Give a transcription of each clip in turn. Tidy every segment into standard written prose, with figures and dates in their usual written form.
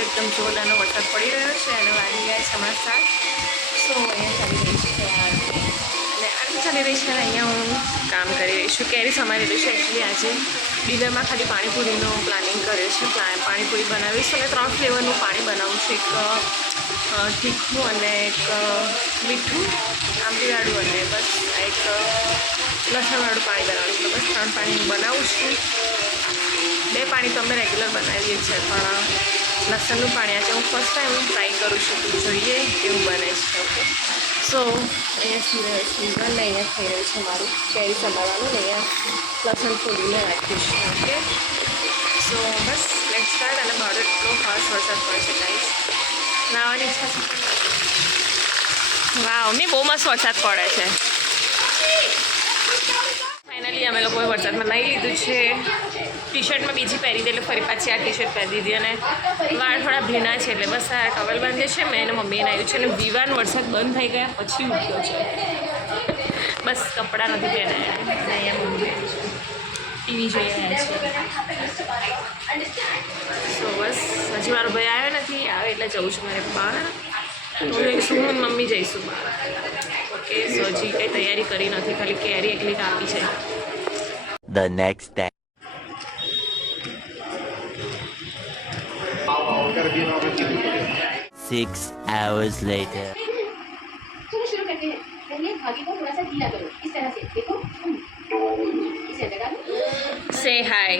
તો એકદમ જોરદારનો વરસાદ પડી રહ્યો છે અને વાગી ગયા છે હમણાં 7. સો અહીંયા ચાલી રહી છે આરતી અને આરતી ચાલી રહી છે અને અહીંયા હું કામ કરી રહી છું. કેરી સમારી રહી છું. એકચ્યુઅલી આજે ડિનરમાં ખાલી પાણીપુરીનો પ્લાનિંગ કર્યો છે. પાણીપુરી બનાવીશું અને 3 ફ્લેવરનું પાણી બનાવું છું. એક તીખું અને એક મીઠું આંબલીવાળું અને બસ એક લસણવાળું પાણી બનાવવાનું છે. બસ 3 પાણી હું બનાવું છું. 2 પાણી તો અમે રેગ્યુલર બનાવીએ છીએ પણ લસણનું પાણી આજે હું ફર્સ્ટ ટાઈમ ટ્રાય કરું છું. તો જોઈએ કેવું બને છે. ઓકે સો અહીંયા સિંગલ ને અહીંયા થઈ રહ્યું છે મારું કેરી સમારવાનું ને અહીંયા લસણ ફોડીને રાખ્યું છે. Okay so bus let's start. અને બહાર એટલો ખાસ વરસાદ પડે છે ગાઈસ. નાવાની ઈચ્છા છે. વાવ મમ્મી બહુ મસ્ત વરસાદ પડે છે. ફાઇનલી અમે લોકોએ વરસાદમાં નાહી લીધું છે. ટી શર્ટમાં બીજી પહેરી દે એટલે ફરી પાછી આ ટી શર્ટ પહેરી દીધી અને વાળ થોડા ભીના છે એટલે બસ આ ટવલ બાંધે છે. મેં એને મમ્મીએ નાહ્યું છે અને વિવાન વરસાદ બંધ થઈ ગયા પછી ઉઠ્યો છે. બસ કપડાં નથી પહેરાયા. અહીંયા મમ્મી ટીવી જોઈ રહ્યા છે. સો બસ હજી મારો ભાઈ આવ્યો નથી. આવે એટલે જવું છું મારે બહાર. હું જઈશું હું મમ્મી જઈશું બહાર. ઓકે સો હજી કંઈ તૈયારી કરી નથી. ખાલી કેરી એકલી કાપી છે. The next day. 6 hours later. चलो शुरू करते हैं. पहले धागे को थोड़ा सा ढीला करो इस तरह से. देखो इसे अंदर डालो. Say hi.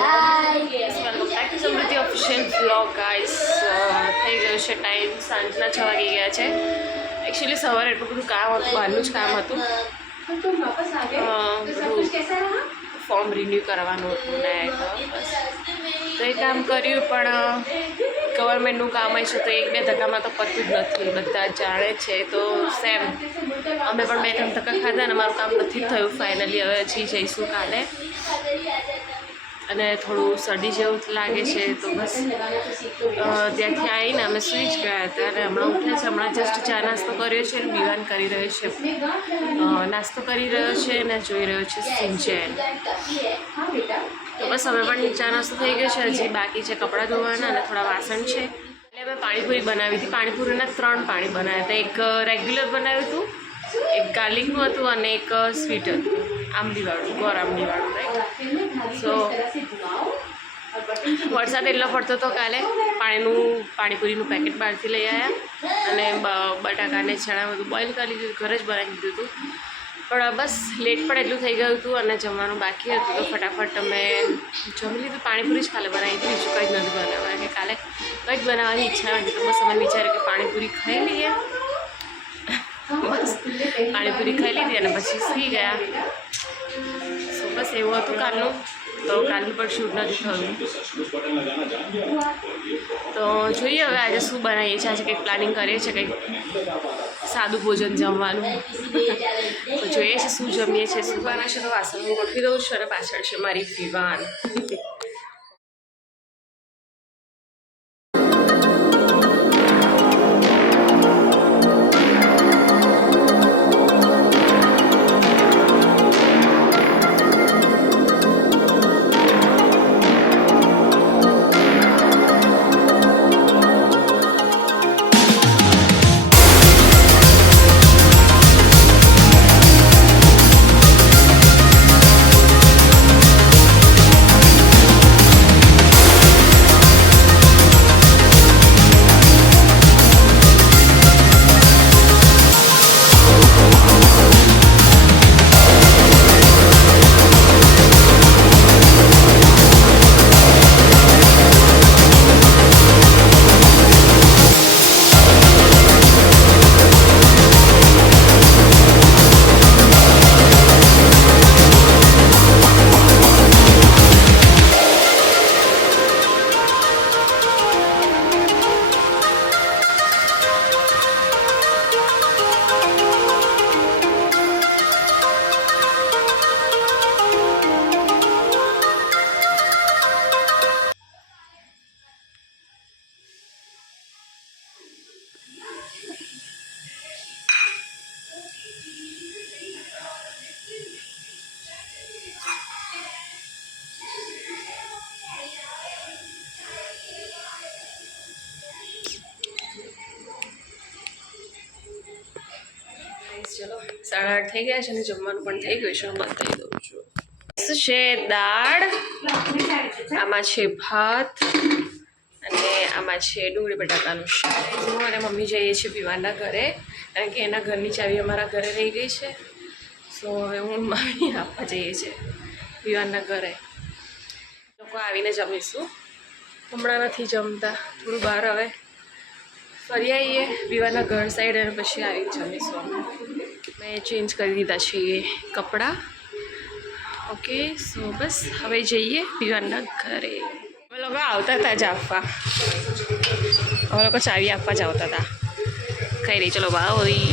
Hi. Yes, welcome back to Samruddhi Official Vlog, guys. થઈ ગયો છે ટાઈમ. સાંજના 6 વાગી ગયા છે. એકચ્યુઅલી સવારે એટલું બધું કામ હતું, બહારનું જ કામ હતું. तुम वापस आ गए तो सब कुछ कैसा रहा? ફોર્મ રિન્યૂ કરવાનું હતું ને તો એ કામ કર્યું પણ ગવર્મેન્ટનું કામ હોય છે તો 1-2 ધક્કામાં તો પતું જ નથી. બધા જાણે છે તો સેમ અમે પણ 2-3 ધક્કા ખાધા અને મારું કામ નથી થયું ફાઇનલી. હવે હજી જઈશું કાલે અને થોડું શરદી જેવું લાગે છે તો બસ ત્યાંથી આવીને અમે સૂઈ જ ગયા હતા અને હમણાં ઉઠ્યા છે. હમણાં જસ્ટ ચા નાસ્તો કર્યો છે અને વિવાન કરી રહ્યો છે નાસ્તો કરી રહ્યો છે અને જોઈ રહ્યો છે સિંચન. તો બસ હવે પણ ચા નાસ્તો થઈ ગયો છે. હજી બાકી છે કપડાં ધોવાના અને થોડા વાસણ છે. એટલે અમે પાણીપુરી બનાવી હતી. પાણીપુરીના 3 પાણી બનાવ્યા હતા. એક રેગ્યુલર બનાવ્યું હતું, એક ગાર્લિકનું હતું અને એક સ્વીટ હતું આંબલીવાળું, ગોળ આંબલીવાળું. રાઈટ સો વરસાદ એટલો પડતો હતો કાલે. પાણીપુરીનું પેકેટ બહારથી લઈ આવ્યા અને બટાકા અને ચણા બધું બોઇલ કરી લીધું. ઘરે જ બનાવી દીધું હતું પણ બસ લેટ પણ એટલું થઈ ગયું હતું અને જમવાનું બાકી હતું તો ફટાફટ અમે જમી લીધું. પાણીપુરી જ કાલે બનાવી હતી. બીજું કંઈ જ નથી બનાવવા કે કાલે કંઈ જ બનાવવાની ઈચ્છા નથી. તો બસ અમે વિચાર્યું કે પાણીપુરી ખાઈ લઈએ. બસ પાણીપુરી ખાઈ લીધી અને પછી સૂઈ ગયા. સો બસ એવું હતું કાલનું. તો કાલનું પણ શૂટ નથી થયું તો જોઈએ હવે આજે શું બનાવીએ છીએ. આજે કંઈક પ્લાનિંગ કરીએ છીએ, કંઈક સાદું ભોજન જમવાનું. તો જોઈએ છે શું જમીએ છીએ, શું બનાવશે. તો વાસણ હું ગોઠવી દઉં છું અને પાછળ છે મારી વિવાન. 8:30 થઈ ગયા છે અને જમવાનું પણ થઈ ગયું છે. હું બતાવી દઉં છું. શું છે? દાળ, આમાં છે ભાત અને આમાં છે ડુંગળી બટાકાનું શાક. હું અને મમ્મી જઈએ છીએ વિવાનના ઘરે કારણ કે એના ઘરની ચાવી અમારા ઘરે રહી ગઈ છે. સો હવે હું મમ્મી આપવા જઈએ છીએ વિવાનના ઘરે. લોકો આવીને જમીશું. હમણાં નથી જમતા, થોડું બહાર હવે ફરી આવીએ વિવાનના ઘર સાઈડ અને પછી આવીને જમીશું. મેં ચેન્જ કરી દીધા છે એ કપડાં. ઓકે, સો બસ હવે જઈએ વિવાનના ઘરે. અમે લોકો આવતા હતા જ આપવા, અમે લોકો ચાવી આપવા જ આવતા હતા. કઈ નહીં, ચલો ભાઈ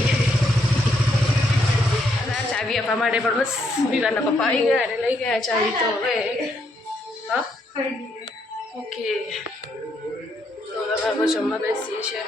ચાવી આપવા માટે પણ બસ વિવાનના પપ્પા આવી ગયા અને લઈ ગયા ચાવી. તો હવે હા ઓકે, તો હવે જમવા બેસીએ છીએ.